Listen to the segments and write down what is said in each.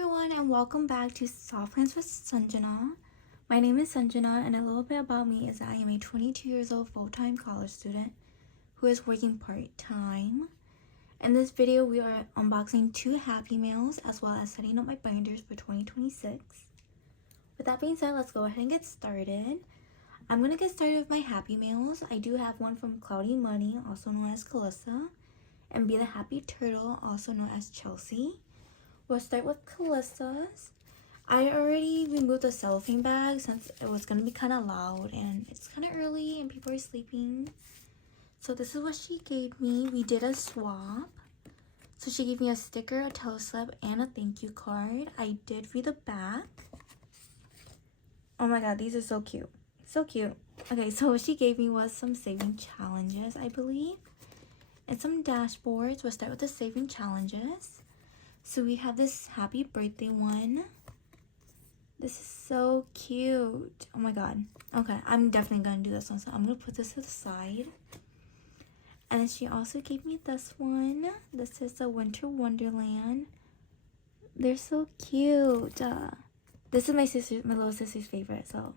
everyone, and welcome back to Soft Plans with Sanjana. My name is Sanjana, and a little bit about me is that I am a 22 years old full-time college student who is working part-time. In this video, we are unboxing 2 Happy Meals as well as setting up my binders for 2026. With that being said, let's go ahead and get started. I'm going to get started with my Happy Meals. I do have one from Cloudy Money, also known as Calissa, and Be the Happy Turtle, also known as Chelsea. We'll start with Calissa's. I already removed the cellophane bag since it was going to be kind of loud and it's kind of early and people are sleeping. So this is what she gave me. We did a swap. So she gave me a sticker, a toe slip, and a thank you card. I did read the back. Oh my god, these are so cute. So cute. Okay, so what she gave me was some saving challenges, I believe. And some dashboards. We'll start with the saving challenges. So we have this happy birthday one. This is so cute. Oh my god. Okay, I'm definitely gonna do this one. So I'm gonna put this to the side. And then she also gave me this one. This is a Winter Wonderland. They're so cute. This is my little sister's favorite. So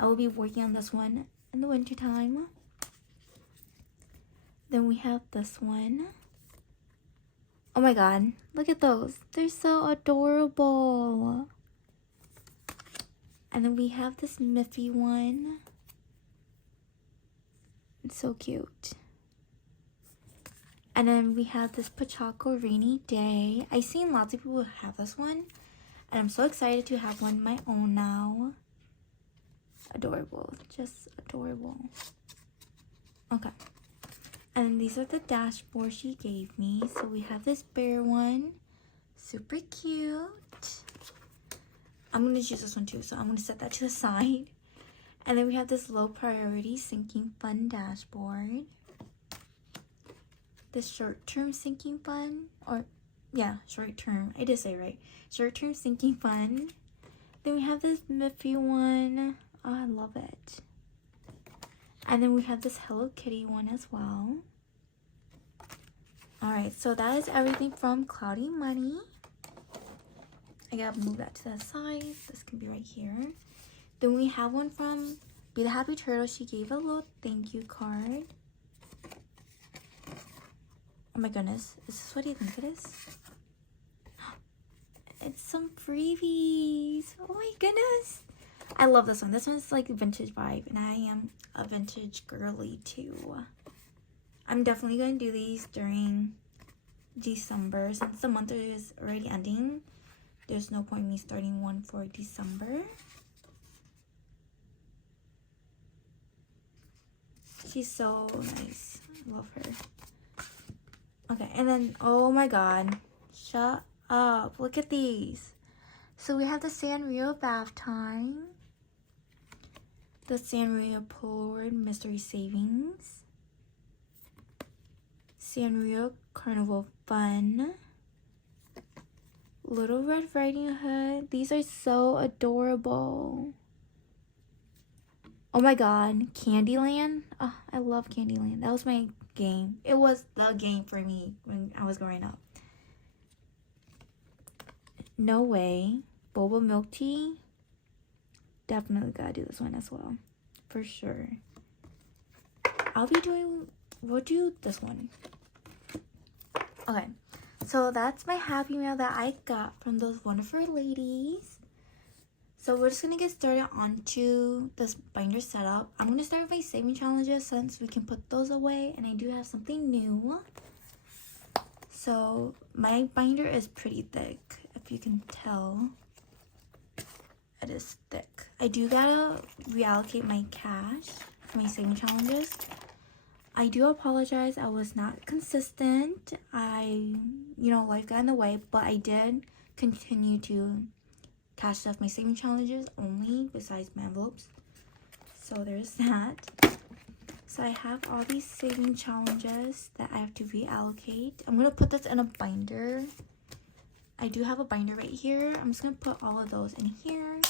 I will be working on this one in the winter time. Then we have this one. Oh my god, look at those. They're so adorable. And then we have this Miffy one. It's so cute. And then we have this Pochacco Rainy Day. I've seen lots of people have this one. And I'm so excited to have one of my own now. Adorable. Just adorable. Okay. And these are the dashboards she gave me. So we have this bear one. Super cute. I'm going to choose this one too. So I'm going to set that to the side. And then we have this low priority sinking fund dashboard. This short-term sinking fund. Or, yeah, short-term. I did say it right. Short-term sinking fund. Then we have this Miffy one. Oh, I love it. And then we have this Hello Kitty one as well. Alright, so that is everything from Cloudy Money. I gotta move that to the side. This can be right here. Then we have one from Be the Happy Turtle. She gave a little thank you card. Oh my goodness. Is this what you think it is? It's some freebies. Oh my goodness. I love this one. This one's like vintage vibe, and I am a vintage girly too. I'm definitely going to do these during December. Since the month is already ending, there's no point in me starting one for December. She's so nice. I love her. Okay, and then, oh my god. Shut up. Look at these. So we have the Sanrio Bath Time. The Sanrio Polaroid Mystery Savings. Sanrio Carnival Fun. Little Red Riding Hood. These are so adorable. Oh my god. Candyland. Oh, I love Candyland. That was my game. It was the game for me when I was growing up. No Way. Boba Milk Tea. Definitely gotta do this one as well. For sure. We'll do this one. Okay. So that's my Happy Meal that I got from those wonderful ladies. So we're just gonna get started onto this binder setup. I'm gonna start with my saving challenges since we can put those away. And I do have something new. So my binder is pretty thick, if you can tell. It is thick. I do gotta reallocate my cash for my saving challenges. I do apologize. I was not consistent. Life got in the way, but I did continue to cash stuff my saving challenges only besides my envelopes. So there's that. So I have all these saving challenges that I have to reallocate. I'm gonna put this in a binder. I do have a binder right here. I'm just gonna put all of those in here.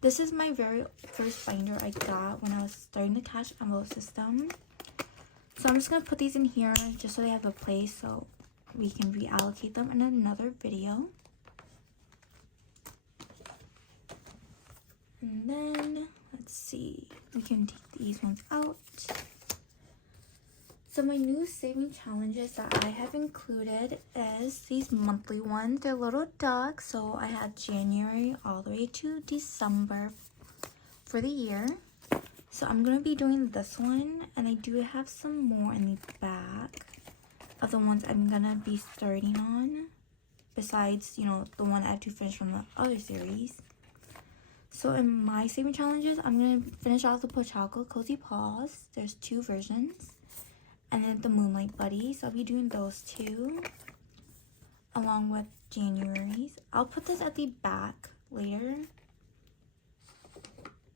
This is my very first binder I got when I was starting the cash envelope system. So I'm just gonna put these in here just so they have a place so we can reallocate them in another video. And then, let's see, we can take these ones out. So my new saving challenges that I have included is these monthly ones. They're little ducks, so I have January all the way to December for the year. So I'm going to be doing this one, and I do have some more in the back of the ones I'm going to be starting on, besides, you know, the one I have to finish from the other series. So in my saving challenges, I'm going to finish off the Pochacco Cozy Paws. There's 2 versions. And then the Moonlight Buddies. I'll be doing those 2, along with January's. I'll put this at the back later.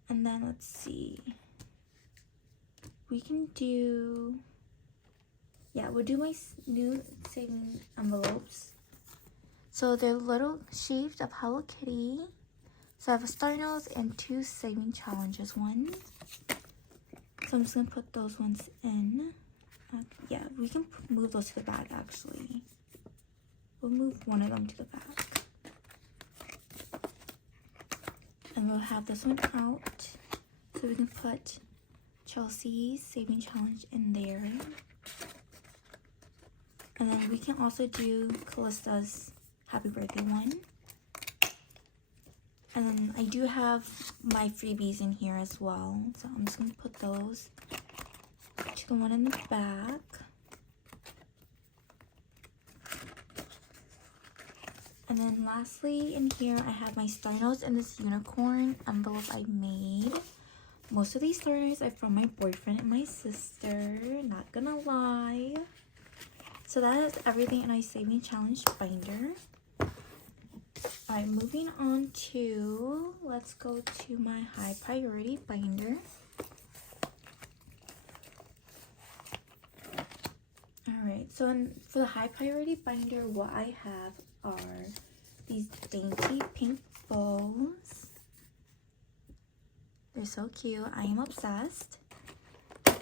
And then let's see. We can do, yeah, we'll do my new saving envelopes. So they're little shapes of Hello Kitty. So I have a star nose and 2 saving challenges ones. So I'm just gonna put those ones in. Yeah, we can move those to the back actually. We'll move one of them to the back. And we'll have this one out. So we can put Chelsea's saving challenge in there. And then we can also do Callista's happy birthday one. And then I do have my freebies in here as well. So I'm just gonna put those to the one in the back. And then lastly in here I have my star nose and this unicorn envelope I made. Most of these stars are from my boyfriend and my sister, not gonna lie. So that is everything in my saving challenge binder. Alright, moving on to, let's go to my high priority binder. Alright, so for the high priority binder, what I have are these dainty pink bows. They're so cute. I am obsessed. I'm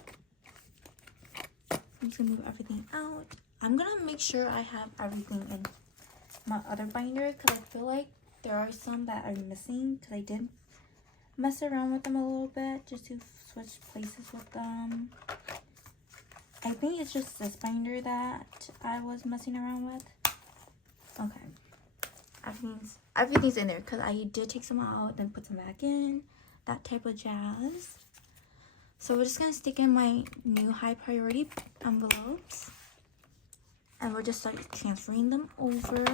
just gonna move everything out. I'm gonna make sure I have everything in my other binder because I feel like there are some that are missing because I did mess around with them a little bit just to switch places with them. I think it's just this binder that I was messing around with. Okay. Everything's in there because I did take some out, then put some back in. That type of jazz. So we're just going to stick in my new high priority envelopes. And we'll just start transferring them over.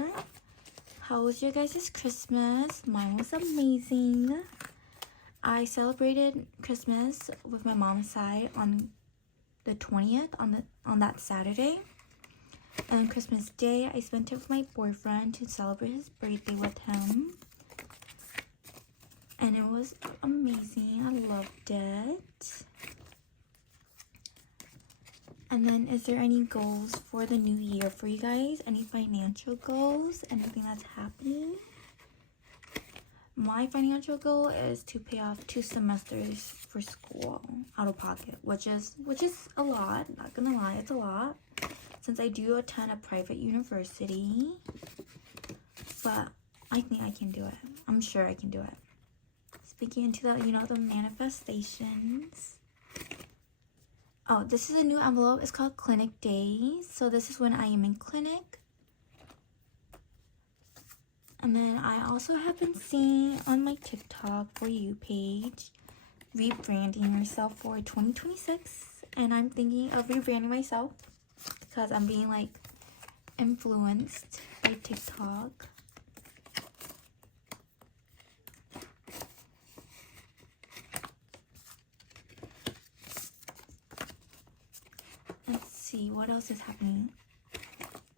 How was your guys' Christmas? Mine was amazing. I celebrated Christmas with my mom's side on the 20th, on that Saturday. And then Christmas Day, I spent it with my boyfriend to celebrate his birthday with him. And it was amazing. I loved it. And then, is there any goals for the new year for you guys? Any financial goals? Anything that's happening? My financial goal is to pay off 2 semesters for school out of pocket, which is a lot. Not gonna lie, it's a lot since I do attend a private university. But I think I can do it. I'm sure I can do it. Speaking into that, you know, the manifestations. Oh, this is a new envelope. It's called Clinic Days. So this is when I am in clinic. And then I also have been seeing on my TikTok For You page, rebranding yourself for 2026. And I'm thinking of rebranding myself because I'm being like influenced by TikTok. Let's see what else is happening.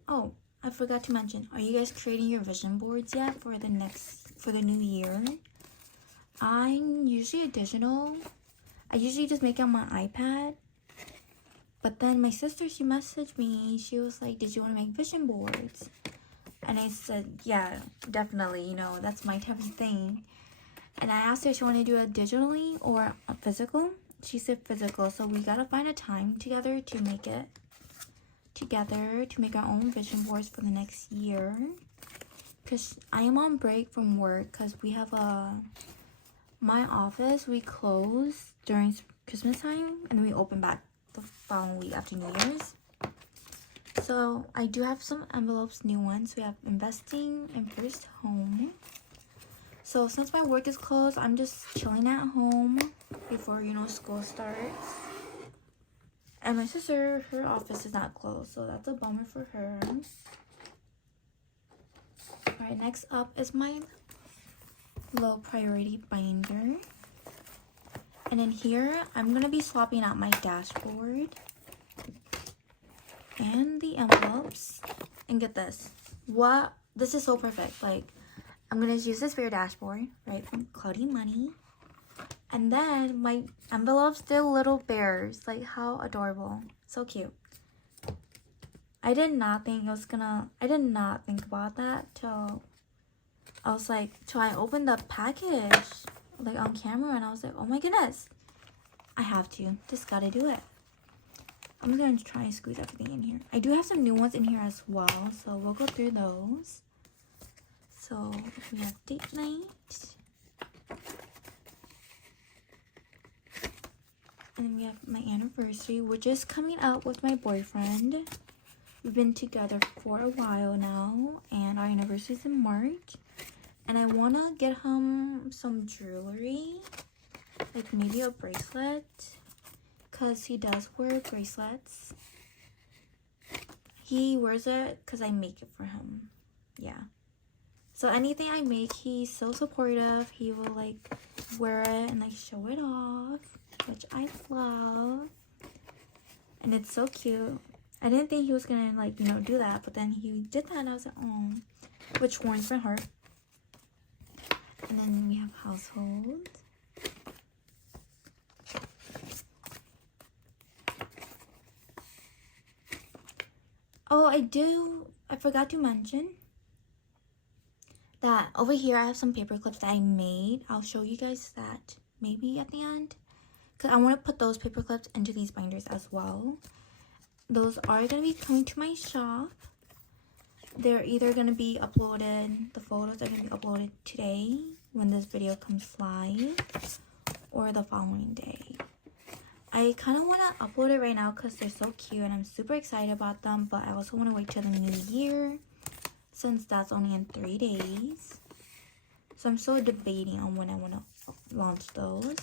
Oh, I forgot to mention, are you guys creating your vision boards yet for the new year? I'm usually digital. I usually just make it on my iPad. But then my sister, she messaged me. She was like, did you want to make vision boards? And I said, yeah, definitely. You know, that's my type of thing. And I asked her if she wanted to do it digitally or a physical. She said physical. So we got to find a time together to make it together, to make our own vision boards for the next year. Because I am on break from work because we have a my office, we close during Christmas time and then we open back the following week after New Year's. So I do have some envelopes, new ones. We have investing and first home. So since my work is closed, I'm just chilling at home before, you know, school starts. And my sister, her office is not closed, so that's a bummer for her. Alright, next up is my low priority binder. And in here, I'm going to be swapping out my dashboard and the envelopes. And get this. This is so perfect. Like, I'm going to use this for your dashboard, right, from Cloudy Money. And then my envelopes, they're little bears. Like, how adorable. So cute. I did not think about that till I opened the package, like, on camera, and I was like, oh my goodness. I have to. Just gotta do it. I'm gonna try and squeeze everything in here. I do have some new ones in here as well, so we'll go through those. So we have date night. And then we have my anniversary, which is coming up with my boyfriend. We've been together for a while now, and our anniversary is in March. And I want to get him some jewelry, like maybe a bracelet, because he does wear bracelets. He wears it because I make it for him. Yeah. So anything I make, he's so supportive. He will like wear it and like show it off, which I love. And it's so cute. I didn't think he was gonna like, you know, do that, but then he did that and I was like, oh, which warms my heart. And then we have household. Oh, I forgot to mention that over here I have some paper clips that I made. I'll show you guys that maybe at the end, because I want to put those paper clips into these binders as well. Those are going to be coming to my shop. They're either going to be uploaded, the photos are going to be uploaded today when this video comes live, or the following day. I kind of want to upload it right now because they're so cute and I'm super excited about them, but I also want to wait till the new year since that's only in 3 days. So I'm still debating on when I want to launch those.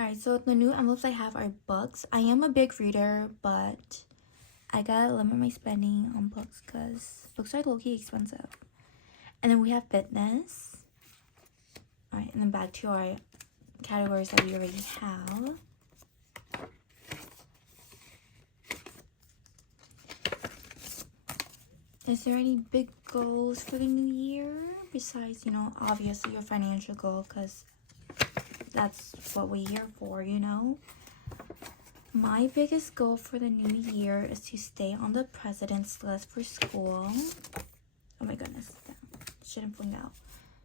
Alright, so the new envelopes I have are books. I am a big reader, but I gotta limit my spending on books because books are low-key expensive. And then we have fitness. Alright, and then back to our categories that we already have. Is there any big goals for the new year? Besides, you know, obviously your financial goal, because that's what we're here for, you know? My biggest goal for the new year is to stay on the president's list for school. Oh my goodness, shouldn't point out.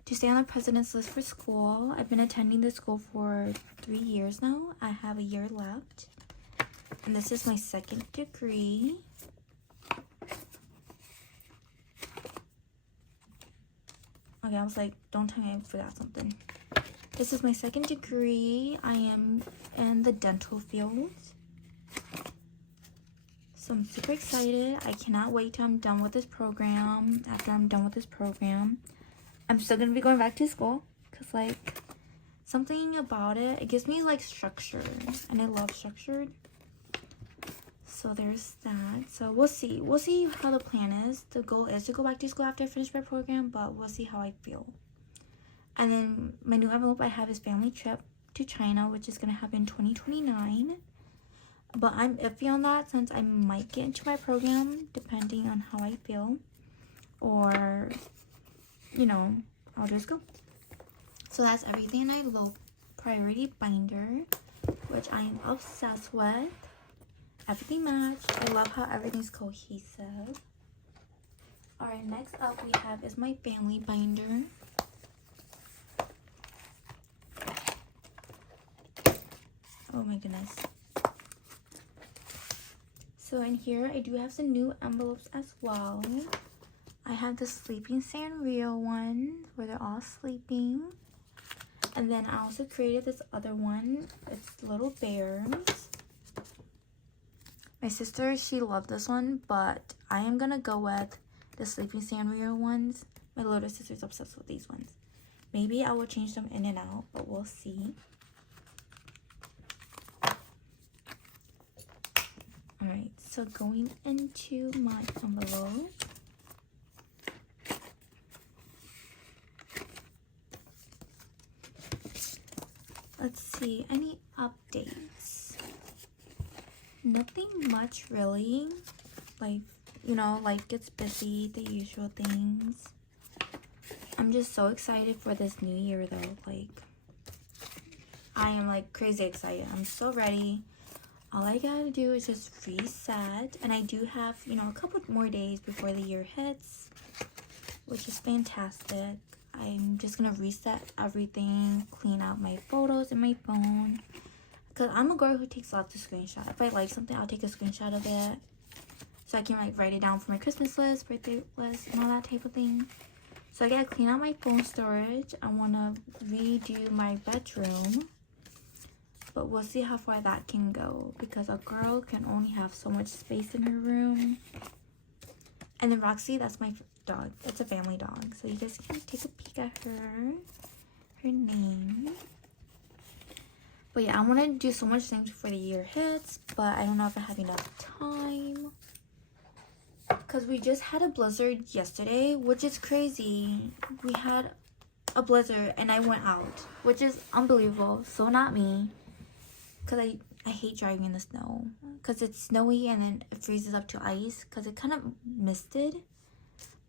To stay on the president's list for school. I've been attending this school for 3 years now. I have a year left. And this is my 2nd degree. Okay, I was like, don't tell me I forgot something. This is my 2nd degree. I am in the dental field. So I'm super excited. I cannot wait till I'm done with this program. After I'm done with this program, I'm still going to be going back to school. Because, like, something about it, it gives me, like, structure. And I love structured. So there's that. So we'll see. We'll see how the plan is. The goal is to go back to school after I finish my program. But we'll see how I feel. And then my new envelope I have is family trip to China, which is going to happen in 2029. But I'm iffy on that since I might get into my program depending on how I feel. Or, you know, I'll just go. So that's everything in my low priority binder, which I'm obsessed with. Everything matched. I love how everything's cohesive. Alright, next up we have is my family binder. Oh my goodness. So in here, I do have some new envelopes as well. I have the Sleeping Sanrio one where they're all sleeping. And then I also created this other one. It's little bears. My sister, she loved this one, but I am gonna go with the Sleeping Sanrio ones. My little sister's obsessed with these ones. Maybe I will change them in and out, but we'll see. Alright, so going into my envelope. Let's see, any updates? Nothing much really. Like, you know, life gets busy, the usual things. I'm just so excited for this new year though. Like, I am like crazy excited. I'm so ready. All I gotta do is just reset. And I do have, you know, a couple more days before the year hits, which is fantastic. I'm just gonna reset everything, clean out my photos in my phone. Because I'm a girl who takes lots of screenshots. If I like something, I'll take a screenshot of it. So I can like write it down for my Christmas list, birthday list, and all that type of thing. So I gotta clean out my phone storage. I wanna redo my bedroom. But we'll see how far that can go. Because a girl can only have so much space in her room. And then Roxy, that's my dog. That's a family dog. So you guys can take a peek at her. Her name. But yeah, I want to do so much things before the year hits. But I don't know if I have enough time. Because we just had a blizzard yesterday, which is crazy. We had a blizzard and I went out, which is unbelievable. So not me. Because I hate driving in the snow. Because it's snowy and then it freezes up to ice. Because it kind of misted.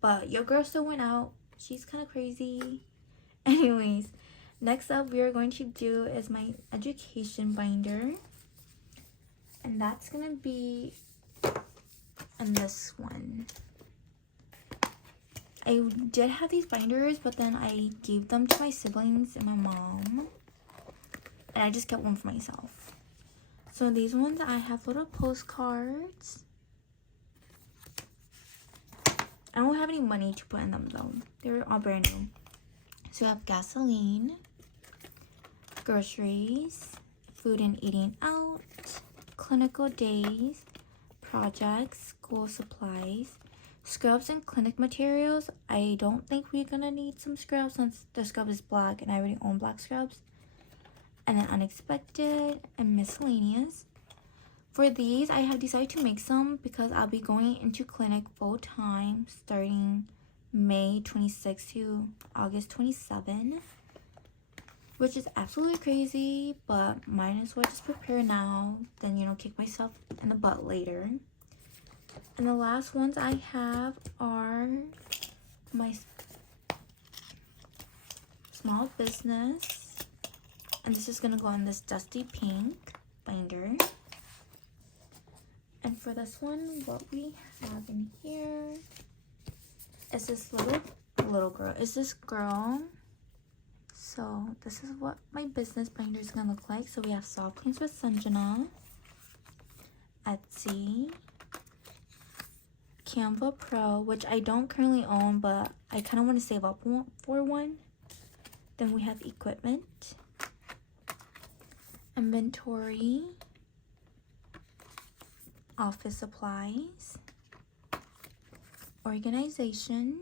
But your girl still went out. She's kind of crazy. Anyways, next up we are going to do is my education binder. And that's going to be in this one. I did have these binders, but then I gave them to my siblings and my mom. And I just kept one for myself. So these ones, I have little postcards. I don't have any money to put in them though. They're all brand new. So we have gasoline, groceries, food and eating out, clinical days, projects, school supplies, scrubs and clinic materials. I don't think we're gonna need some scrubs since the scrub is black and I already own black scrubs. And then unexpected and miscellaneous. For these, I have decided to make some because I'll be going into clinic full time starting May 26 to August 27, which is absolutely crazy, but might as well just prepare now, then, you know, kick myself in the butt later. And the last ones I have are my small business, and this is gonna go in this dusty pink binder. And for this one, what we have in here is this little girl. Is this girl. So this is what my business binder is gonna look like. So we have Soft Cleans with Sanjana, Etsy, Canva Pro, which I don't currently own, but I kind of want to save up for one. Then we have equipment, inventory, office supplies, organization,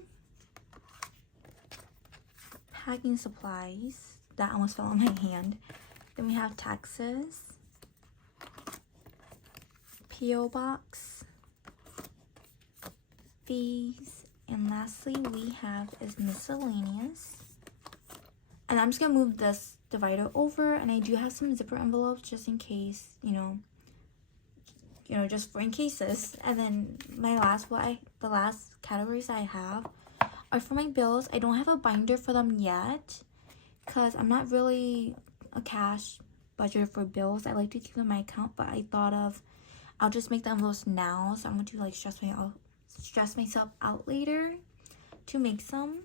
packing supplies. That almost fell on my hand. Then we have taxes, P.O. box, fees, and lastly we have is miscellaneous. And I'm just gonna move this divider over, and I do have some zipper envelopes just in case, you know, just for in cases. And then my the last categories I have are for my bills. I don't have a binder for them yet because I'm not really a cash budget for bills. I like to keep them in my account, but I thought of I'll just make the envelopes now, so I'm going to like stress myself out later to make some.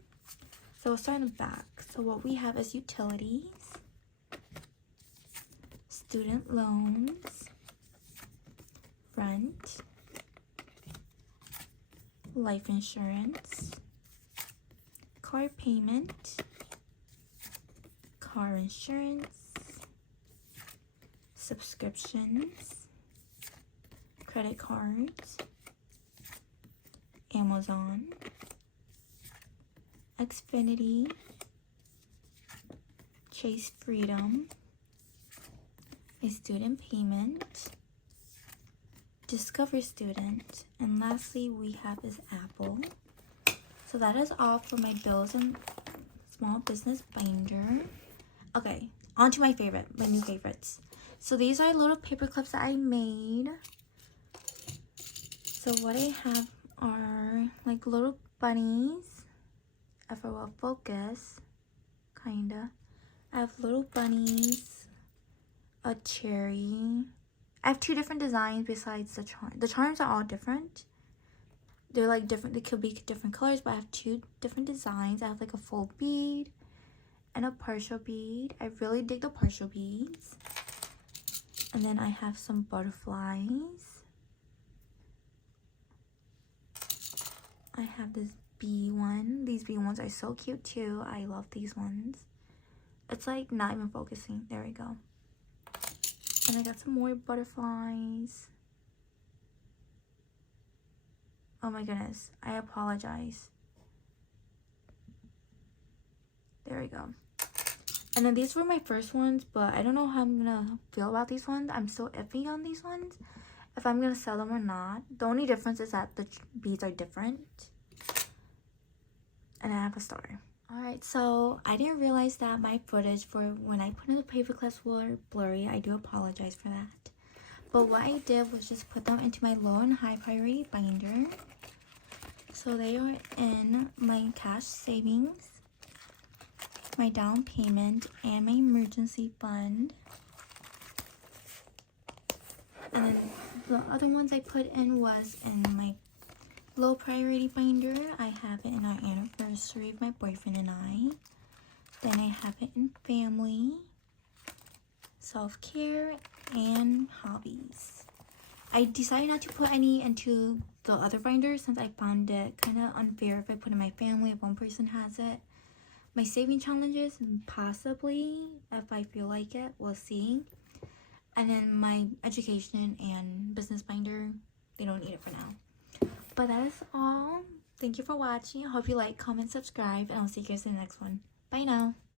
So we'll start in the back. So what we have is utilities, student loans, rent, life insurance, card payment, car insurance, subscriptions, credit cards, Amazon, Xfinity, Chase Freedom, a student payment, Discover Student, and lastly we have is Apple. So that is all for my bills and small business binder. Okay, on to my new favorites. So these are little paper clips that I made. So what I have are like little bunnies. If I will focus, kinda. I have little bunnies, a cherry. I have 2 different designs besides the charm. The charms are all different. They're like different, they could be different colors, but I have 2 different designs. I have like a full bead and a partial bead. I really dig the partial beads. And then I have some butterflies. I have this bee one. These bee ones are so cute too. I love these ones. It's like not even focusing. There we go. And I got some more butterflies. Oh my goodness, I apologize. There we go. And then these were my first ones, but I don't know how I'm gonna feel about these ones. I'm so iffy on these ones, if I'm gonna sell them or not. The only difference is that the beads are different. And I have a star. Alright, so I didn't realize that my footage for when I put in the paper clips were blurry. I do apologize for that. But what I did was just put them into my low and high priority binder. So they are in my cash savings, my down payment, and my emergency fund. And then the other ones I put in was in my low priority binder. I have it in our anniversary of my boyfriend and I. Then I have it in family, self-care, and hobbies. I decided not to put any into the other binder since I found it kind of unfair if I put in my family if one person has it. My saving challenges, possibly, if I feel like it, we'll see. And then my education and business binder, they don't need it for now. But that is all. Thank you for watching. I hope you like, comment, subscribe, and I'll see you guys in the next one. Bye now.